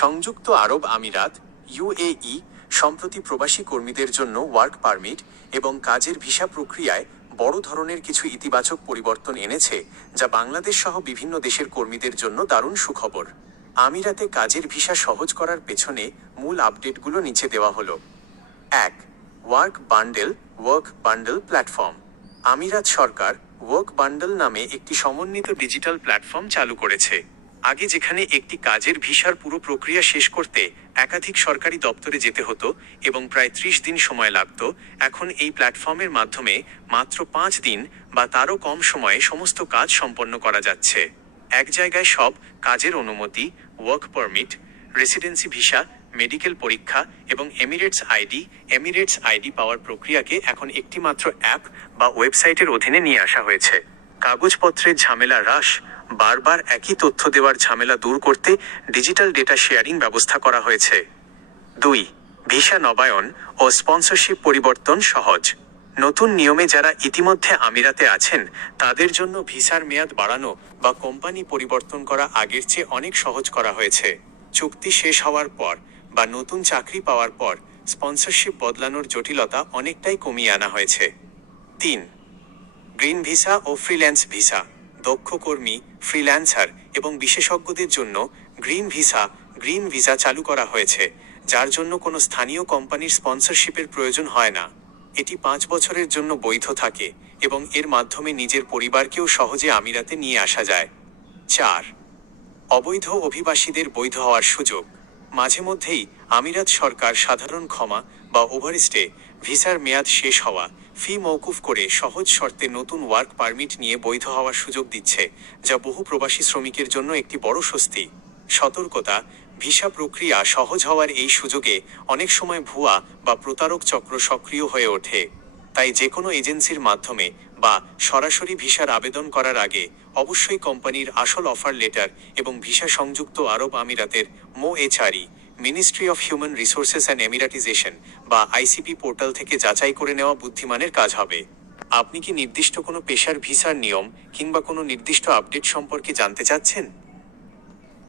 সংযুক্ত আরব আমিরাত ইউএই সম্প্রতি প্রবাসী কর্মীদের জন্য ওয়ার্ক পারমিট এবং কাজের ভিসা প্রক্রিয়ায় বড় ধরনের কিছু ইতিবাচক পরিবর্তন এনেছে, যা বাংলাদেশ সহ বিভিন্ন দেশের কর্মীদের জন্য দারুণ সুখবর। আমিরাতে কাজের ভিসা সহজ করার পেছনে মূল আপডেটগুলো নিচে দেওয়া হলো। 1. Work bundle platform. আমিরাত সরকার ওয়ার্ক বান্ডেল নামে একটি সমন্বিত ডিজিটাল প্ল্যাটফর্ম চালু করেছে। আগে যেখানে একটি কাজের ভিসার পুরো প্রক্রিয়া শেষ করতে একাধিক সরকারি দপ্তরে যেতে হতো এবং প্রায় 30 দিন সময় লাগত, এখন এই প্ল্যাটফর্মের মাধ্যমে মাত্র 5 দিন বা তারও কম সময়ে সমস্ত কাজ সম্পন্ন করা যাচ্ছে। এক জায়গায় সব কাজের অনুমতি, work permit, residency visa, medical পরীক্ষা এবং এমিরেটস আইডি পাওয়ার প্রক্রিয়াকে এখন একটি মাত্র অ্যাপ বা ওয়েবসাইটের অধীনে নিয়ে আসা হয়েছে। কাগজপত্রের ঝামেলা হ্রাস, বারবার একই তথ্য দেওয়ার ঝামেলা দূর করতে ডিজিটাল ডেটা শেয়ারিং ব্যবস্থা করা হয়েছে। 2. ভিসা নবায়ন ও স্পন্সরশিপ পরিবর্তন সহজ। নতুন নিয়মে যারা ইতিমধ্যে আমিরাতে আছেন তাদের জন্য ভিসার মেয়াদ বাড়ানো বা কোম্পানি পরিবর্তন করা আগের চেয়ে অনেক সহজ করা হয়েছে। চুক্তি শেষ হওয়ার পর বা নতুন চাকরি পাওয়ার পর স্পন্সরশিপ বদলানোর জটিলতা অনেকটাই কমিয়ে আনা হয়েছে। 3. গ্রিন ভিসা ও ফ্রিল্যান্স ভিসা। দক্ষ কর্মী, ফ্রিল্যান্সার এবং বিশেষজ্ঞদের জন্য গ্রিন ভিসা চালু করা হয়েছে, যার জন্য কোনো স্থানীয় কোম্পানির স্পন্সরশিপের প্রয়োজন হয় না। এটি 5 বছরের জন্য বৈধ থাকে এবং এর মাধ্যমে নিজের পরিবারকেও সহজে আমিরাতে নিয়ে আসা যায়। 4. অবৈধ অভিবাসীদের বৈধ হওয়ার সুযোগ। মাঝে মধ্যেই আমিরাত সরকার সাধারণ ক্ষমা বা ওভারস্টে ভিসার মেয়াদ শেষ হওয়া, ফি মওকুফ করে সহজ শর্তে নতুন ওয়ার্ক পারমিট নিয়ে বৈধ হওয়ার সুযোগ দিচ্ছে, যা বহু প্রবাসী শ্রমিকের জন্য একটি বড় স্বস্তি। সতর্কতা: ভিসা প্রক্রিয়া সহজ হওয়ার এই সুযোগে অনেক সময় ভুয়া বা প্রতারক চক্র সক্রিয় হয়ে ওঠে। তাই যে কোনো এজেন্সির মাধ্যমে বা সরাসরি ভিসার আবেদন করার আগে অবশ্যই কোম্পানির আসল অফার লেটার এবং ভিসা সংযুক্ত আরব আমিরাতের MOHRE ministry of human resources and emiratisation বা আইসিপি পোর্টাল থেকে যাচাই করে নেওয়া বুদ্ধিমানের কাজ হবে। আপনি কি নির্দিষ্ট কোনো পেশার ভিসার নিয়ম কিংবা কোনো নির্দিষ্ট আপডেট সম্পর্কে জানতে চাচ্ছেন?